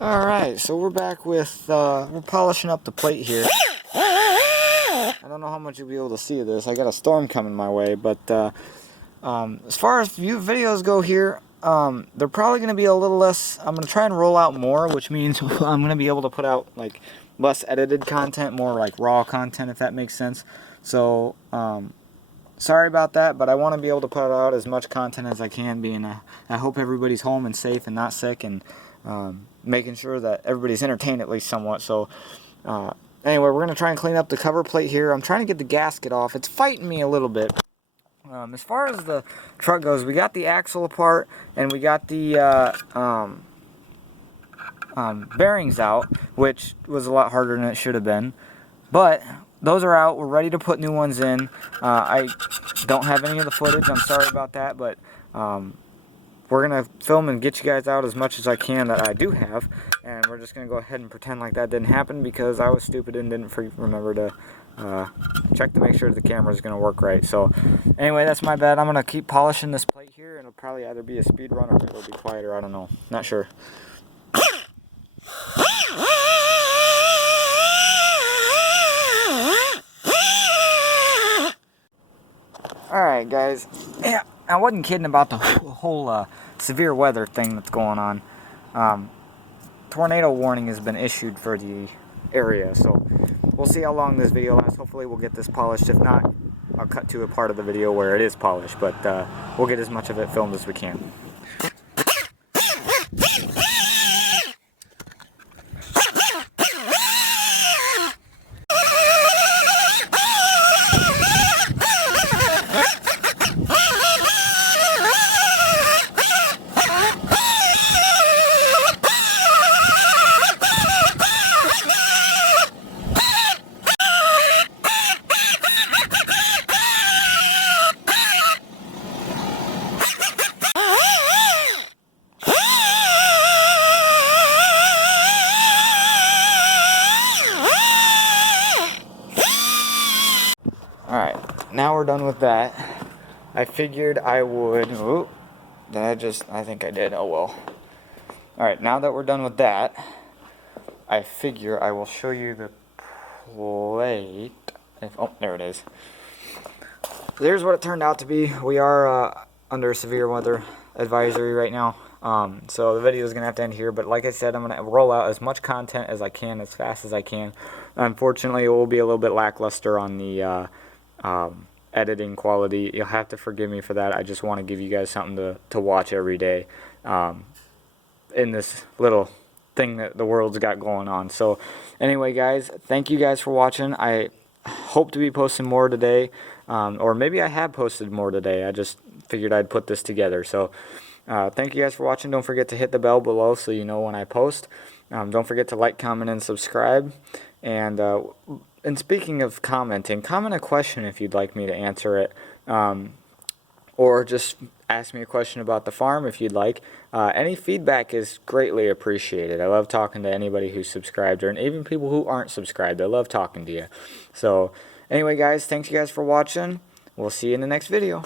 Alright, so we're back with, we're polishing up the plate here. I don't know how much you'll be able to see of this. I got a storm coming my way, but as far as videos go here, they're probably going to be a little less. I'm going to try and roll out more, which means I'm going to be able to put out like less edited content, more like raw content, if that makes sense. So, sorry about that, but I want to be able to put out as much content as I can be, and I hope everybody's home and safe and not sick, and making sure that everybody's entertained at least somewhat. So anyway, we're going to try and clean up the cover plate here. I'm trying to get the gasket off. It's fighting me a little bit. As far as the truck goes, we got the axle apart, and we got the bearings out, which was a lot harder than it should have been. But those are out. We're ready to put new ones in. I don't have any of the footage. I'm sorry about that, but we're going to film and get you guys out as much as I can that I do have. And we're just going to go ahead and pretend like that didn't happen because I was stupid and didn't remember to check to make sure the camera is going to work right. So anyway, that's my bad. I'm going to keep polishing this plate here, and it'll probably either be a speed run or it'll be quieter. I don't know. Not sure. Alright guys, yeah, I wasn't kidding about the whole severe weather thing that's going on. Tornado warning has been issued for the area, so we'll see how long this video lasts. Hopefully we'll get this polished. If not, I'll cut to a part of the video where it is polished, but we'll get as much of it filmed as we can. Alright, now we're done with that. I figured I would... Ooh, I think I did. Oh well. Alright, now that we're done with that, I figure I will show you the plate. Oh, there it is. There's what it turned out to be. We are under severe weather advisory right now. So the video is going to have to end here. But like I said, I'm going to roll out as much content as I can, as fast as I can. Unfortunately, it will be a little bit lackluster on the... editing quality. You'll have to forgive me for that. I just want to give you guys something to watch every day in this little thing that the world's got going on. So anyway guys, thank you guys for watching. I hope to be posting more today, or maybe I have posted more today. I just figured I'd put this together. So thank you guys for watching. Don't forget to hit the bell below so you know when I post. Don't forget to like, comment, and subscribe. And speaking of commenting, comment a question if you'd like me to answer it, or just ask me a question about the farm if you'd like. Any feedback is greatly appreciated. I love talking to anybody who's subscribed, and even people who aren't subscribed. I love talking to you. So anyway guys, thanks you guys for watching. We'll see you in the next video.